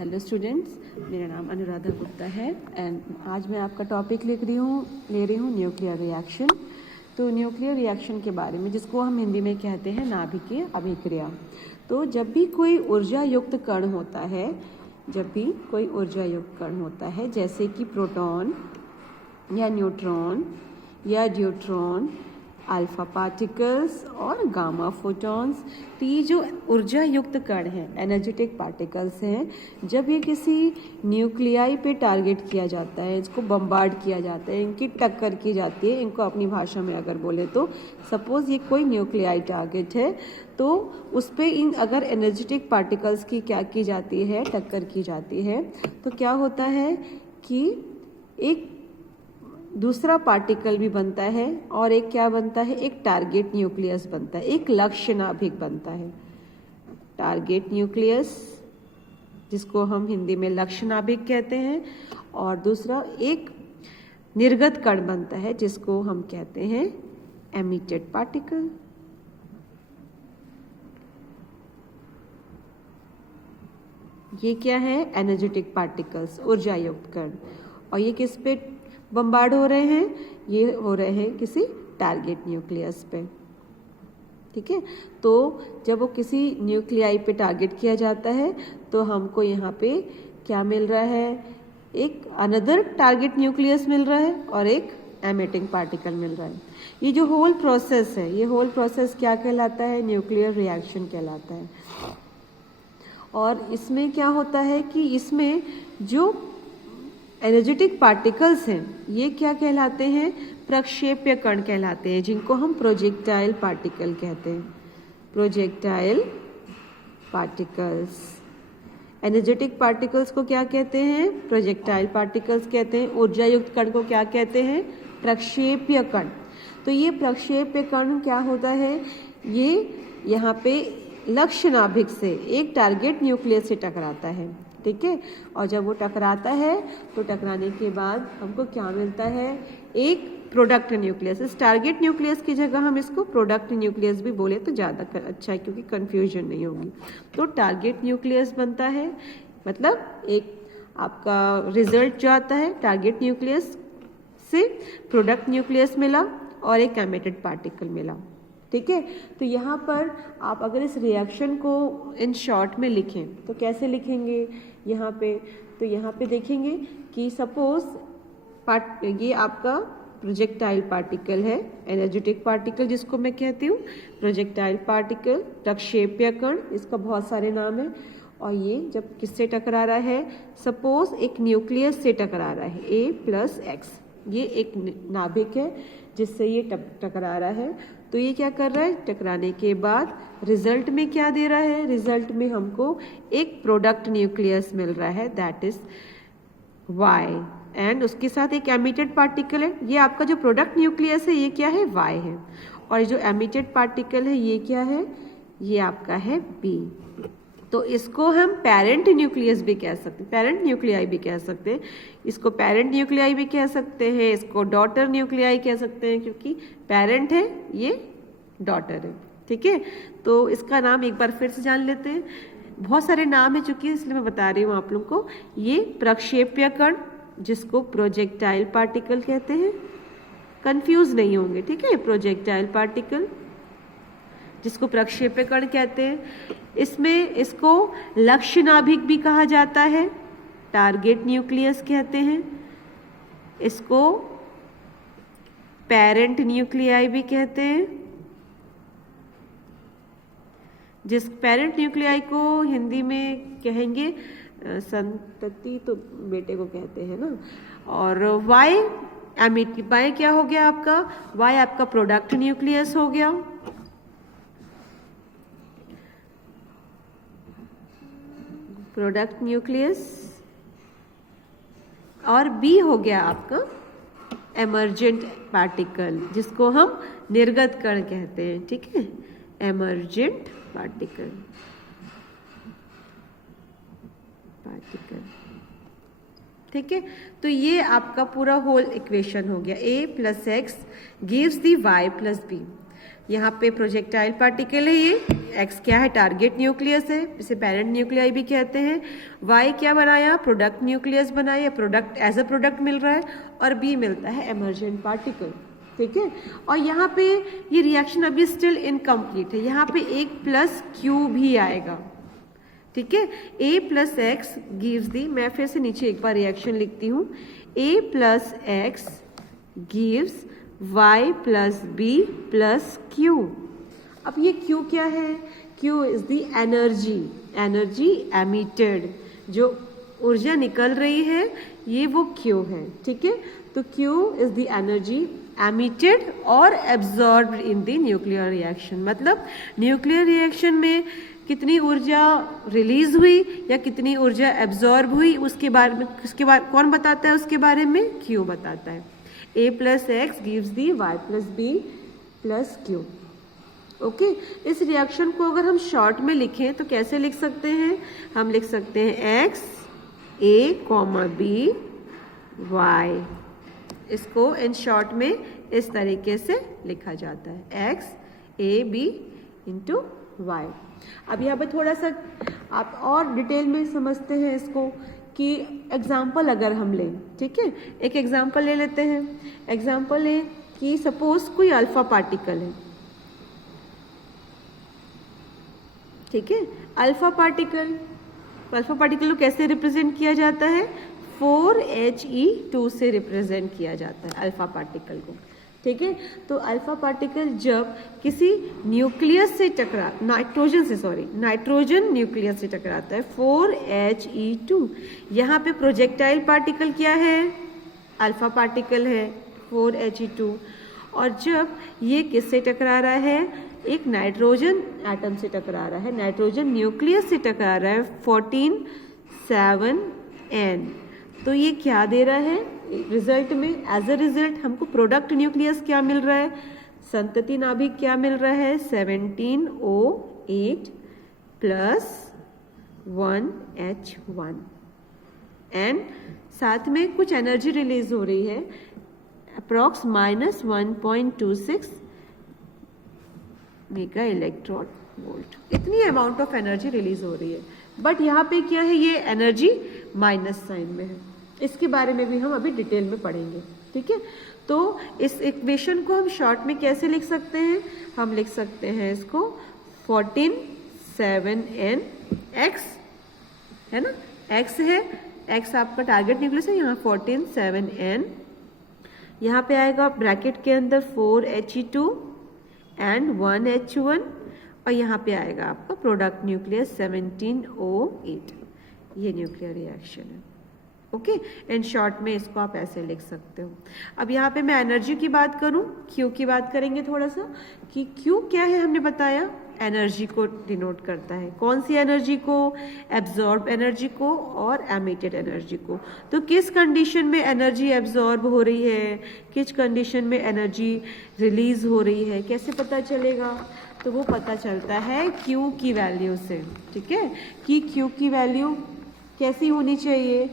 Hello students, मेरा नाम अनुराधा गुप्ता है एंड आज मैं आपका टॉपिक ले रही हूँ न्यूक्लियर रिएक्शन। तो न्यूक्लियर रिएक्शन के बारे में, जिसको हम हिंदी में कहते हैं नाभिकीय अभिक्रिया। तो जब भी कोई ऊर्जा युक्त कण होता है जैसे कि प्रोटॉन या न्यूट्रॉन या ड्यूट्रॉन, अल्फा पार्टिकल्स और गामा फोटॉन्स, तो ये जो ऊर्जा युक्त कण हैं, एनर्जेटिक पार्टिकल्स हैं, जब ये किसी न्यूक्लियाई पे टारगेट किया जाता है, इसको बम्बार्ड किया जाता है, इनकी टक्कर की जाती है, इनको अपनी भाषा में अगर बोले तो सपोज ये कोई न्यूक्लियाई टारगेट है, तो उस पर इन अगर एनर्जेटिक पार्टिकल्स की क्या की जाती है, टक्कर की जाती है, तो क्या होता है कि एक दूसरा पार्टिकल भी बनता है और एक क्या बनता है, एक टारगेट न्यूक्लियस बनता है, एक लक्ष्य नाभिक बनता है। टारगेट न्यूक्लियस, जिसको हम हिंदी में लक्ष्य नाभिक कहते हैं, और दूसरा एक निर्गत कण बनता है जिसको हम कहते हैं एमिटेड पार्टिकल। ये क्या है, एनर्जेटिक पार्टिकल्स, ऊर्जा युक्त कण। और ये किस पे बम्बार्ड हो रहे हैं, ये हो रहे हैं किसी टारगेट न्यूक्लियस पे। ठीक है, तो जब वो किसी न्यूक्लियाई पे टारगेट किया जाता है तो हमको यहाँ पे क्या मिल रहा है, एक अनदर टारगेट न्यूक्लियस मिल रहा है और एक एमिटिंग पार्टिकल मिल रहा है। ये जो होल प्रोसेस है, ये होल प्रोसेस क्या कहलाता है, न्यूक्लियर रिएक्शन कहलाता है। और इसमें क्या होता है कि इसमें जो एनर्जेटिक पार्टिकल्स हैं, ये क्या कहलाते हैं, प्रक्षेप्य कण कहलाते हैं, जिनको हम प्रोजेक्टाइल पार्टिकल कहते हैं। प्रोजेक्टाइल पार्टिकल्स, एनर्जेटिक पार्टिकल्स को क्या कहते हैं, प्रोजेक्टाइल पार्टिकल्स कहते हैं। ऊर्जा युक्त कण को क्या कहते हैं, प्रक्षेप्य कण। तो ये प्रक्षेप्य कण क्या होता है, ये यहाँ पे लक्ष्य नाभिक से एक टारगेट न्यूक्लियस से टकराता है। ठीक है, और जब वो टकराता है तो टकराने के बाद हमको क्या मिलता है, एक प्रोडक्ट न्यूक्लियस। इस टारगेट न्यूक्लियस की जगह हम इसको प्रोडक्ट न्यूक्लियस भी बोले तो ज़्यादा अच्छा है, क्योंकि कंफ्यूजन नहीं होगी। तो टारगेट न्यूक्लियस बनता है, मतलब एक आपका रिजल्ट जो आता है, टारगेट न्यूक्लियस से प्रोडक्ट न्यूक्लियस मिला और एक एमिटेड पार्टिकल मिला। ठीक है, तो यहाँ पर आप अगर इस रिएक्शन को इन शॉर्ट में लिखें तो कैसे लिखेंगे यहाँ पे, तो यहाँ पे देखेंगे कि सपोज ये आपका प्रोजेक्टाइल पार्टिकल है, एनर्जेटिक पार्टिकल जिसको मैं कहती हूँ, प्रोजेक्टाइल पार्टिकल, प्रक्षेप्य कण, इसका बहुत सारे नाम है। और ये जब किससे टकरा रहा है, सपोज एक न्यूक्लियस से टकरा रहा है, A+X, ये एक नाभिक है जिससे ये टकरा रहा है। तो ये क्या कर रहा है, टकराने के बाद रिजल्ट में क्या दे रहा है, रिजल्ट में हमको एक प्रोडक्ट न्यूक्लियस मिल रहा है, दैट इज Y, एंड उसके साथ एक एमिटेड पार्टिकल है। ये आपका जो प्रोडक्ट न्यूक्लियस है ये क्या है, Y है, और जो एमिटेड पार्टिकल है ये क्या है, ये आपका है B। तो इसको हम पेरेंट न्यूक्लियस भी कह सकते हैं, पेरेंट न्यूक्लियाई भी कह सकते हैं, इसको पेरेंट न्यूक्लियाई भी कह सकते हैं, इसको डॉटर न्यूक्लियाई कह सकते हैं, क्योंकि पेरेंट है, ये डॉटर है। ठीक है, तो इसका नाम एक बार फिर से जान लेते हैं। बहुत सारे नाम है चूंकि, इसलिए मैं बता रही हूँ आप लोग को। ये प्रक्षेप्य कण, जिसको प्रोजेक्टाइल पार्टिकल कहते हैं, कंफ्यूज नहीं होंगे। ठीक है, प्रोजेक्टाइल पार्टिकल जिसको प्रक्षेप्य कण कहते हैं। इसमें इसको लक्ष्य नाभिक भी कहा जाता है, टारगेट न्यूक्लियस कहते हैं, इसको पेरेंट न्यूक्लियाई भी कहते हैं। जिस पेरेंट न्यूक्लियाई को हिंदी में कहेंगे संतति, तो बेटे को कहते हैं ना। और Y क्या हो गया आपका, Y आपका प्रोडक्ट न्यूक्लियस हो गया, प्रोडक्ट न्यूक्लियस, और B हो गया आपका एमर्जेंट पार्टिकल, जिसको हम निर्गत कण कहते हैं। ठीक है, एमर्जेंट पार्टिकल। ठीक है, तो ये आपका पूरा होल इक्वेशन हो गया, A+X गिव्स दी Y+B। यहाँ पे प्रोजेक्टाइल पार्टिकल है ये, x क्या है, टारगेट न्यूक्लियस है, इसे पेरेंट न्यूक्लियाई भी कहते हैं। y क्या बनाया, प्रोडक्ट न्यूक्लियस बनाया, प्रोडक्ट एज अ प्रोडक्ट मिल रहा है, और b मिलता है एमर्जेंट पार्टिकल। ठीक है, और यहाँ पे ये रिएक्शन अभी स्टिल इनकम्प्लीट है, यहाँ पे एक प्लस क्यू भी आएगा। ठीक है, a प्लस एक्स गिव्स दी, मैं फिर से नीचे एक बार रिएक्शन लिखती हूँ, a plus X gives y plus B plus q। अब ये q क्या है, q is the energy emitted, जो ऊर्जा निकल रही है ये वो q है। ठीक है, तो q is the energy emitted और absorbed in the nuclear reaction, मतलब न्यूक्लियर रिएक्शन में कितनी ऊर्जा रिलीज हुई या कितनी ऊर्जा एब्जॉर्ब हुई उसके बारे कौन बताता है, उसके बारे में q बताता है। a plus X gives the y plus B plus Q. Okay, इस रिएक्शन को अगर हम शॉर्ट में लिखें तो कैसे लिख सकते हैं, हम लिख सकते हैं x a comma b y, इसको इन शॉर्ट में इस तरीके से लिखा जाता है, x a b into y। अब यहाँ पे थोड़ा सा आप और डिटेल में समझते हैं इसको कि एग्जाम्पल अगर हम लें, ठीक है, एक एग्जाम्पल ले लेते हैं। एग्जाम्पल है कि सपोज कोई अल्फा पार्टिकल है, ठीक है, अल्फा पार्टिकल को कैसे रिप्रेजेंट किया जाता है, 4He2 से रिप्रेजेंट किया जाता है अल्फा पार्टिकल को। ठीक है, तो अल्फा पार्टिकल जब किसी न्यूक्लियस से नाइट्रोजन न्यूक्लियस से टकराता है, 4He2, यहाँ पे प्रोजेक्टाइल पार्टिकल क्या है, अल्फा पार्टिकल है 4He2, और जब ये किससे टकरा रहा है, एक नाइट्रोजन एटम से टकरा रहा है, नाइट्रोजन न्यूक्लियस से टकरा रहा है 14,7N, तो ये क्या दे रहा है रिजल्ट में, एज अ रिजल्ट हमको प्रोडक्ट न्यूक्लियस क्या मिल रहा है, संतति नाभिक क्या मिल रहा है, 17O8 प्लस 1H1, एंड साथ में कुछ एनर्जी रिलीज हो रही है अप्रॉक्स -1.26 मेगा इलेक्ट्रॉन वोल्ट, इतनी अमाउंट ऑफ एनर्जी रिलीज हो रही है। बट यहाँ पे क्या है, ये एनर्जी माइनस साइन में है, इसके बारे में भी हम अभी डिटेल में पढ़ेंगे। ठीक है, तो इस इक्वेशन को हम शॉर्ट में कैसे लिख सकते हैं, हम लिख सकते हैं इसको 14,7N x है ना, x है, x आपका टारगेट न्यूक्लियस है, यहाँ 14,7N, यहाँ पे आएगा ब्रैकेट के अंदर 4He2 एंड 1H1, और यहाँ पे आएगा आपका प्रोडक्ट न्यूक्लियस 17O8, ये न्यूक्लियर रिएक्शन है। ओके, इन शॉर्ट में इसको आप ऐसे लिख सकते हो। अब यहाँ पे मैं एनर्जी की बात करूँ, क्यू की बात करेंगे थोड़ा सा, कि क्यू क्या है, हमने बताया एनर्जी को डिनोट करता है, कौन सी एनर्जी को, एब्जॉर्ब एनर्जी को और एमिटेड एनर्जी को। तो किस कंडीशन में एनर्जी एब्जॉर्ब हो रही है, किस कंडीशन में एनर्जी रिलीज हो रही है, कैसे पता चलेगा, तो वो पता चलता है क्यू की वैल्यू से। ठीक है, कि क्यू की वैल्यू कैसी होनी चाहिए,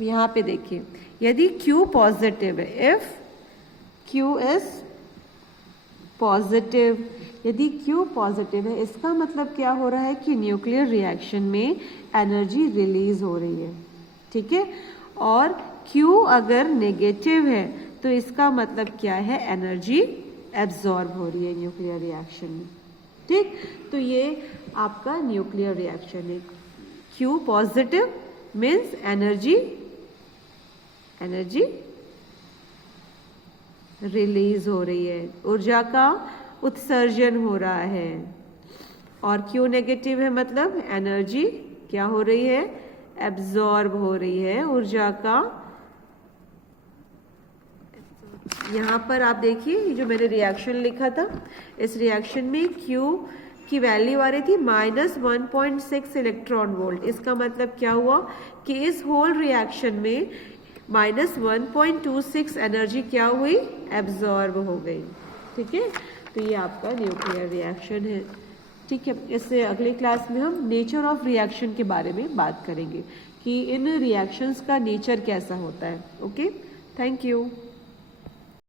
यहाँ पे देखिए, यदि Q पॉजिटिव है, इफ Q इज पॉजिटिव, यदि Q पॉजिटिव है, इसका मतलब क्या हो रहा है कि न्यूक्लियर रिएक्शन में एनर्जी रिलीज हो रही है। ठीक है, और Q अगर नेगेटिव है तो इसका मतलब क्या है, एनर्जी एब्जॉर्ब हो रही है न्यूक्लियर रिएक्शन में। ठीक, तो ये आपका न्यूक्लियर रिएक्शन है, Q positive means energy release हो रही है, ऊर्जा का उत्सर्जन हो रहा है, और Q नेगेटिव है मतलब एनर्जी क्या हो रही है, एब्जॉर्ब हो रही है, ऊर्जा का। यहाँ पर आप देखिए जो मैंने रिएक्शन लिखा था, इस रिएक्शन में Q की वैल्यू आ रही थी -1.6 इलेक्ट्रॉन वोल्ट, इसका मतलब क्या हुआ कि इस होल रिएक्शन में -1.26 एनर्जी क्या हुई, एब्जॉर्ब हो गई। ठीक है, तो ये आपका न्यूक्लियर रिएक्शन है। ठीक है, इससे अगले क्लास में हम नेचर ऑफ रिएक्शन के बारे में बात करेंगे कि इन रिएक्शंस का नेचर कैसा होता है। Okay, thank you.